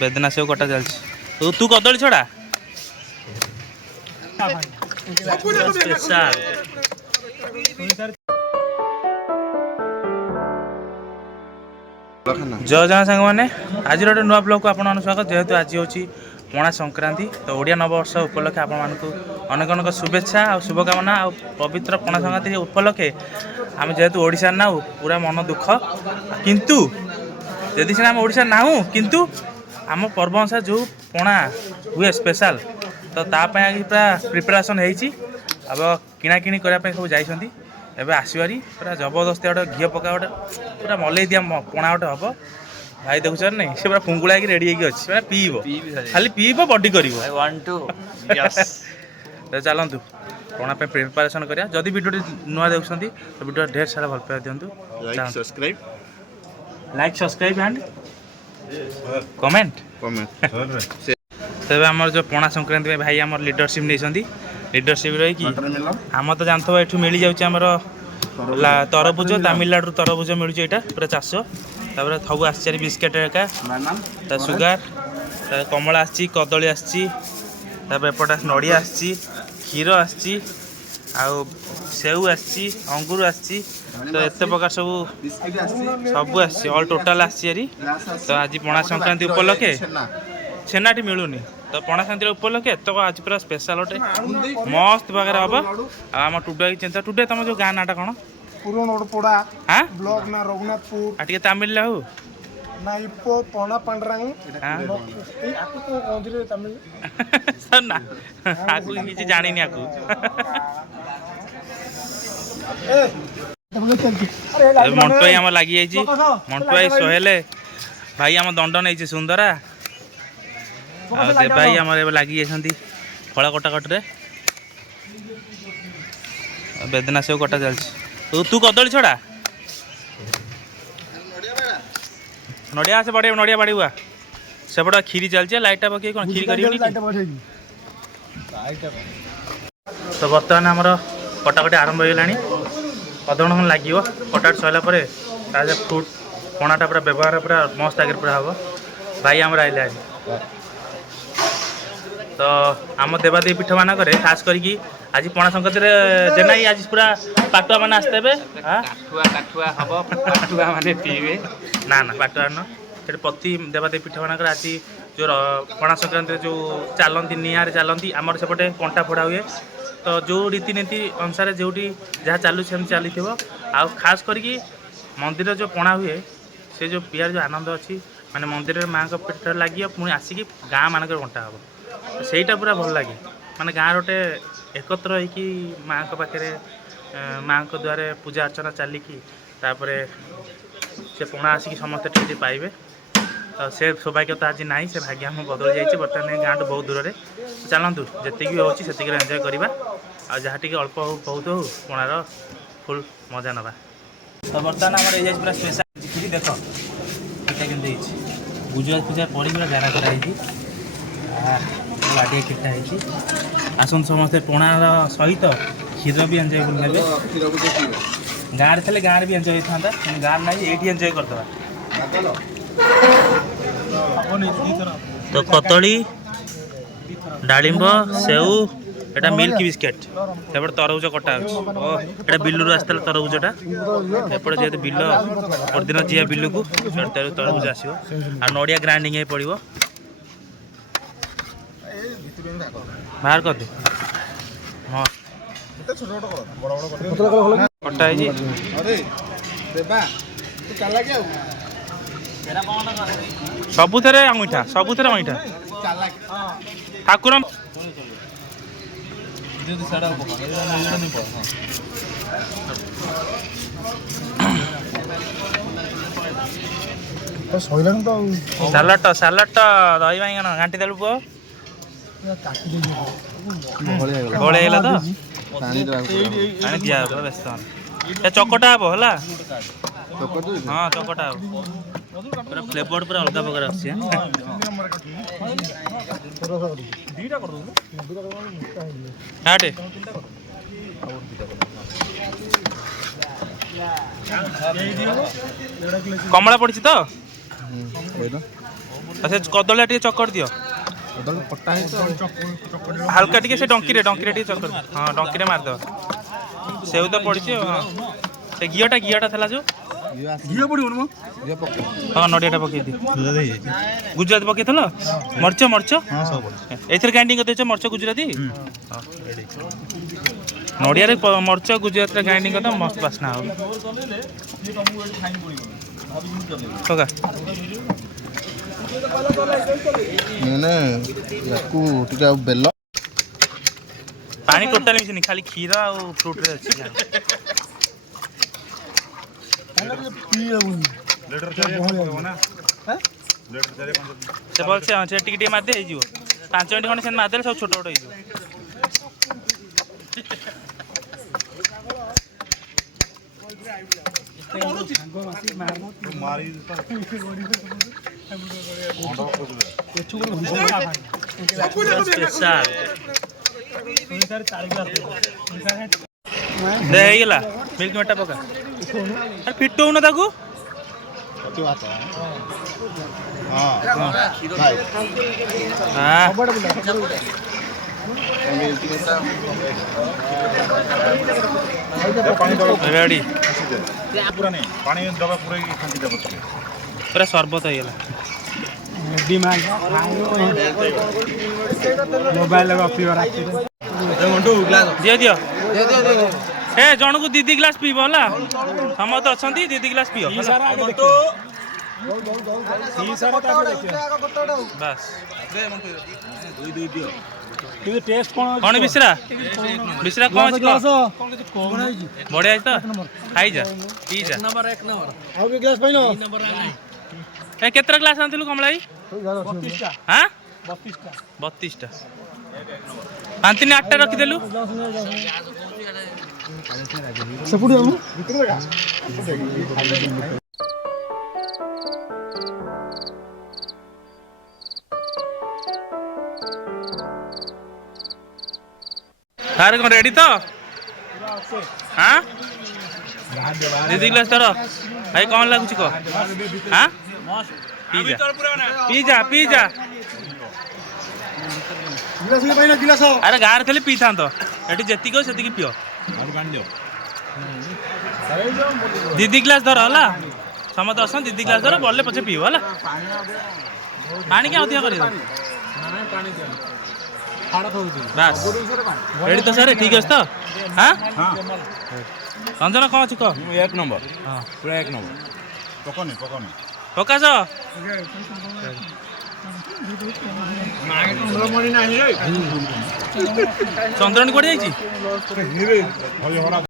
ବେଦନା ସେଉ କଟା ଚାଲିଛି। ତୁ କଦଳୀ ଛଡ଼ା ସ୍ପେଶାଲ। ଜୟ ଜଗନ୍ନାଥ ସାଙ୍ଗମାନେ, ଆଜିର ଗୋଟେ ନୂଆ ବ୍ଲଗ୍କୁ ଆପଣମାନଙ୍କୁ ସ୍ୱାଗତ। ଯେହେତୁ ଆଜି ହେଉଛି ପଣା ସଂକ୍ରାନ୍ତି, ତ ଓଡ଼ିଆ ନବବର୍ଷ ଉପଲକ୍ଷେ ଆପଣମାନଙ୍କୁ ଅନେକ ଅନେକ ଶୁଭେଚ୍ଛା ଆଉ ଶୁଭକାମନା। ଆଉ ପବିତ୍ର ପଣା ସଂକ୍ରାନ୍ତି ଉପଲକ୍ଷେ ଆମେ ଯେହେତୁ ଓଡ଼ିଶାରେ ନାହୁଁ, ପୁରା ମନ ଦୁଃଖ। କିନ୍ତୁ ଯଦି ସିନା ଆମେ ଓଡ଼ିଶାରେ ନାହୁଁ, କିନ୍ତୁ ଆମ ପର୍ବ ଅନୁସାରେ ଯେଉଁ ପଣା ହୁଏ ସ୍ପେଶାଲ, ତ ତା ପାଇଁ ଆଜି ପୁରା ପ୍ରିପାରେସନ୍ ହେଇଛି। ଆଉ କିଣାକିଣି କରିବା ପାଇଁ ସବୁ ଯାଇଛନ୍ତି। ଏବେ ଆସିବାରି ପୁରା ଜବରଦସ୍ତି ଗୋଟେ ଘିଅ ପକା ଗୋଟେ ପୁରା ମଲେଇ ଦିଆ ପଣା ଗୋଟେ ହେବ। ଭାଇ ଦେଖୁଛନ୍ତି ନାଇଁ, ସେ ପୁରା ଫୁଙ୍ଗୁଳା ହେଇକି ରେଡ଼ି ହେଇକି ଅଛି, ମାନେ ପିଇବ, ଖାଲି ପିଇବ, ବଡି କରିବ। ଚାଲନ୍ତୁ ପଣା ପାଇଁ ପ୍ରିପାରେସନ୍ କରିବା। ଯଦି ଭିଡ଼ିଓଟି ନୂଆ ଦେଖୁଛନ୍ତି ତ ଭିଡ଼ିଓ ଢେର ସାରା ଭଲ ପାଇବା ଦିଅନ୍ତୁ। Like subscribe and comment. ତେବେ ଆମର ଯେଉଁ ପଣା ସଂକ୍ରାନ୍ତି ପାଇଁ ଭାଇ ଆମର ଲିଡରସିପ୍ ନେଇଛନ୍ତି। ଲିଡରସିପ୍ ରହିକି ଆମର ତ ଜାଣିଥିବ ଏଠୁ ମିଳିଯାଉଛି ଆମର ତରଭୁଜ, ତାମିଲନାଡୁରୁ ତରଭୁଜ ମିଳୁଛି, ଏଇଟା ପୁରା ଚାଷ। ତାପରେ ସବୁ ଆସିଛି ବିସ୍କେଟ୍ ଏକା, ତା ସୁଗାର, ତା କମଳା ଆସିଛି, କଦଳୀ ଆସିଛି, ତାପରେ ଏପଟେ ନଡ଼ିଆ ଆସିଛି, କ୍ଷୀର ଆସିଛି, ଆଉ ସେଉ ଆସିଛି, ଅଙ୍ଗୁର ଆସିଛି। ତ ଏତେ ପ୍ରକାର ସବୁ ଆସିଛି, ଅଲ୍ ଟୋଟାଲ୍ ଆସିଛି ଏରି। ତ ଆଜି ପଣା ସଂକ୍ରାନ୍ତି ଉପଲକ୍ଷେ ଛେନା ଏଠି ମିଳୁନି, ତ ପଣା ସଂକ୍ରାନ୍ତି ଉପଲକ୍ଷେ ଏତକ ଆଜି ପୁରା ସ୍ପେଶାଲ ଗୋଟେ ମସ୍ତ ପାଖରେ ହବ। ଆଉ ଆମ ଟୁଡୁ ଚିନ୍ତା, ଟୁଡୁ ତମ ଯେଉଁ ଗାଁ ନାଁଟା କ'ଣ? ପୋଡ଼ା ବ୍ଲକ ନା ରଘୁନାଥପୁର। ଆଉ ଟିକେ ତାମିଲରେ ହଉ ନା ଇପୋ ପଣା ପାଣ୍ଡରାଙ୍ଗ ନା, ଆକୁ କିଛି ଜାଣିନି ଆକୁ। ମଣ୍ଟୁ ଭାଇ ଆମର ଲାଗିଯାଇଛି। ମଣ୍ଟୁ ଭାଇ ସହେଲେ ଭାଇ ଆମ ଦଣ୍ଡ ନେଇଛି ସୁନ୍ଦରା। ଆଉ ଦେବ ଭାଇ ଆମର ଏବେ ଲାଗି ଯାଇଛନ୍ତି ଫଳ କଟାକଟିରେ। ବେଦନା ସେଉ କଟା ଚାଲିଛି। ତୁ କଦଳୀ ଛଡ଼ା ନଡ଼ିଆ ଆସେ ବଢ଼େଇବ, ନଡ଼ିଆ ବାଡ଼ିବୁଆ। ସେପଟେ କ୍ଷୀରି ଚାଲିଛି, ଲାଇଟ୍ଟା ପକେଇ କ'ଣ କ୍ଷୀରି କରିବନି କି? ତ ବର୍ତ୍ତମାନ ଆମର କଟାକଟି ଆରମ୍ଭ ହେଇଗଲାଣି। ଅଧଘଣ୍ଟା ଖଣ୍ଡେ ଲାଗିବ। କଟାକଟି ସରିଲା ପରେ ତା ଫ୍ରୁଟ୍ ପଣାଟା ପୁରା ବ୍ୟବହାର ପୁରା ମସ୍ତ ଆଗରେ ପୁରା ହେବ। ଭାଇ ଆମର ଆଇଲେ ଆଜି। ତ ଆମ ଦେବାଦେବୀ ପୀଠମାନଙ୍କରେ ଖାସ୍ କରିକି ଆଜି ପଣା ସଂକ୍ରାନ୍ତିରେ ଜେନାଇ ଆଜି ପୁରା ପାଟୁଆ ମାନେ ଆସିଥିବେ। କାଠୁଆ ହବ, ପାଟୁଆ ମାନେ ପିଇବେ। ନା ପାଟୁଆ ନୁହଁ, ସେଠି ପ୍ରତି ଦେବାଦେବୀ ପୀଠମାନଙ୍କରେ ଆଜି ଯେଉଁ ପଣା ସଂକ୍ରାନ୍ତିରେ ଯେଉଁ ଚାଲନ୍ତି, ନିଆଁରେ ଚାଲନ୍ତି, ଆମର ସେପଟେ କଣ୍ଟା ଫୋଡ଼ା ହୁଏ। ତ ଯେଉଁ ରୀତିନୀତି ଅନୁସାରେ ଯେଉଁଠି ଯାହା ଚାଲୁଛି ସେମିତି ଚାଲିଥିବ। ଆଉ ଖାସ୍ କରିକି ମନ୍ଦିରରେ ଯେଉଁ ପଣା ହୁଏ, ସେ ଯେଉଁ ପିଆର ଯେଉଁ ଆନନ୍ଦ ଅଛି, ମାନେ ମନ୍ଦିରରେ ମାଆଙ୍କ ପେଟରେ ଲାଗିବ, ପୁଣି ଆସିକି ଗାଁ ମାନଙ୍କରେ ବଣ୍ଟା ହେବ। ସେଇଟା ପୁରା ଭଲ ଲାଗେ। ମାନେ ଗାଁର ଗୋଟେ ଏକତ୍ର ହେଇକି ମାଆଙ୍କ ପାଖରେ, ମାଆଙ୍କ ଦ୍ୱାରା ପୂଜା ଅର୍ଚ୍ଚନା ଚାଲିକି, ତାପରେ ସେ ପଣା ଆସିକି ସମସ୍ତେ ଟିକେ ପାଇବେ। ତ ସେ ସୌଭାଗ୍ୟ ତ ଆଜି ନାହିଁ, ସେ ଭାଗ୍ୟ ଆମ ବଦଳି ଯାଇଛି। ବର୍ତ୍ତମାନ ଗାଁଠୁ ବହୁତ ଦୂରରେ। ଚାଲନ୍ତୁ ଯେତିକି ବି ହେଉଛି ସେତିକିରେ ଏନ୍ଜୟ କରିବା। ଆଉ ଯାହା ଟିକେ ଅଳ୍ପ ବହୁତ ହଉ ପଣାର ଫୁଲ୍ ମଜା ନେବା। ତ ବର୍ତ୍ତମାନ ଆମର ହେଇଯାଇଛି ପୁରା ସ୍ପେଶାଲ କ୍ଷୀରି। ଦେଖ କ୍ଷୀରିଟା କେମିତି ହେଇଛି, ଗୁଜୁରାତି ଫୁଜା ପଡ଼ି ପୁରା ଗାରା କରାହେଇଛି। ଲାଟିଏ କ୍ଷୀରିଟା ହେଇଛି। ଆସନ୍ତୁ ସମସ୍ତେ ପଣାର ସହିତ କ୍ଷୀର ବି ଏନ୍ଜୟ କରିନେବେ। ଗାଁରେ ଥିଲେ ଗାଁରେ ବି ଏନ୍ଜୟ ହେଇଥାନ୍ତା, କିନ୍ତୁ ଗାଁରେ ନାହିଁ, ଏଇଠି ଏନ୍ଜୟ କରିଦେବା। ତ କଦଳୀ, ଡାଳିମ୍ବ, ସେଉ, ଏଇଟା ମିଲ୍କ ବିସ୍କେଟ୍, ଏପଟେ ତରଭୁଜ କଟା ହେଉଛି। ଓ ଏଇଟା ବିଲରୁ ଆସିଥିଲା ତରଭୁଜଟା। ଏପଟେ ଯେହେତୁ ବିଲ ପରଦିନ ଯିବା ବିଲକୁ, ତରଭୁଜ ଆସିବ। ଆଉ ନଡ଼ିଆ ଗ୍ରାଇଣ୍ଡିଙ୍ଗ ହେଇ ପଡ଼ିବ। ବାହାର କରିଦେ। ହଁ କଟା ହେଇଛି। ସବୁଥିରେ ଅଇଁଠା, ସବୁଥିରେ ଅଇଁଠା। ଠାକୁର ସାଲାଡ ଦହି ବାଇଗଣ ଘାଣ୍ଟି ଦେଲୁ ପୁଅ। ବହଳିଆ ହେଇଗଲା ତ ପାଣି ଦିଆହେବ, ବ୍ୟସ୍ତ ହନି। ଚକଟା ହବ ହେଲା। ହଁ ଚକଟା ହବ, ପୁରା ଫ୍ଲେଭର ପୁରା ଅଲଗା ପ୍ରକାର ଆସୁଛି। କମଳା ପଡ଼ିଛି ତ? अच्छा कदलिया टे चक्कर दियो हल्का टिके से डंकी रे टिके चक्कर हाँ डंकी रे मार दो सेउ तो पड़ी हाँ से घीटा थला जो घियो पड़िबो न हाँ नडियाटा पकई दी गुजरात पकई थलो मरच हां सब एथर ग्राइंडिंग कर देछो मरच गुजराती हां रेडी नडिया रे मरच गुजरात रे ग्राइंडिंग कर दो मस्त वासना हो होगा मैंने याकू टिका बेल पानी टोटल मिसनी खाली क्षीर और फ्रूट रे अछि से बोल से टिक टिक मार दे हे जिवो 5 मिनिट खने सेन मार दे सब छोट छोट हे जिवो स्पेशल दे हेला मिल्क मेटा पका अरे फिटो न ताकू रेडी पूरा शरबत हो मोबाइल दियो दियो ए जन को दीदी ग्लास पीब है समस्त अच्छा दीदी ग्लास पियो बस कौन बिसरा बिसरा कौन बढ़िया तो खाई जा पी जा ए केतरा ग्लास आनथिलु कमलाई 32टा हां 32टा आंतिनी 8टा रखि देलु सपुडी सारे कौन रेडी तो हाँ दीदी ग्लास तर भाई कौन लगुच कह हाँ पी जा अरे गाँव थे पी था ये जी से पियो दीदी ग्लास धर है समस्त आस दीदी ग्लास धर बढ़ले पचे पीव है पानी क्या अधिक कर बस रेडी तो सर ठीक है तो हाँ रंजन कौन अच्छी कह 1 नंबर हां पूरा 1 नंबर पकने प्रकाश चंद्रन कौन जाइए